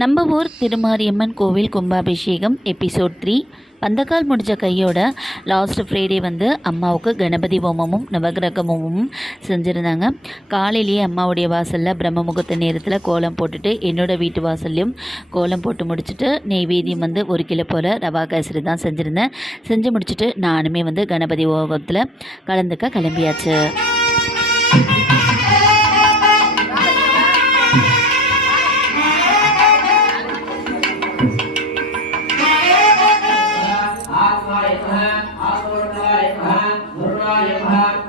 நம்ம ஊர் திருமாரியம்மன் கோவில் கும்பாபிஷேகம் எபிசோட் த்ரீ பந்தக்கால் முடிஞ்ச கையோட லாஸ்ட் ஃப்ரைடே வந்து அம்மாவுக்கு கணபதி ஹோமமும் நவகிரக ஹோமமும் செஞ்சுருந்தாங்க. காலையிலேயே அம்மாவுடைய வாசலில் பிரம்ம முகூர்த்த நேரத்தில் கோலம் போட்டுட்டு என்னோட வீட்டு வாசல்லையும் கோலம் போட்டு முடிச்சுட்டு நெய்வேதியம் வந்து ஒரு கிலோ போல் ரவா கேசரி தான் செஞ்சுருந்தேன். செஞ்சு முடிச்சுட்டு நானுமே வந்து கணபதி ஹோமத்தில் கலந்துக்க கிளம்பியாச்சு. पूर्णाय गुरुणाय नमः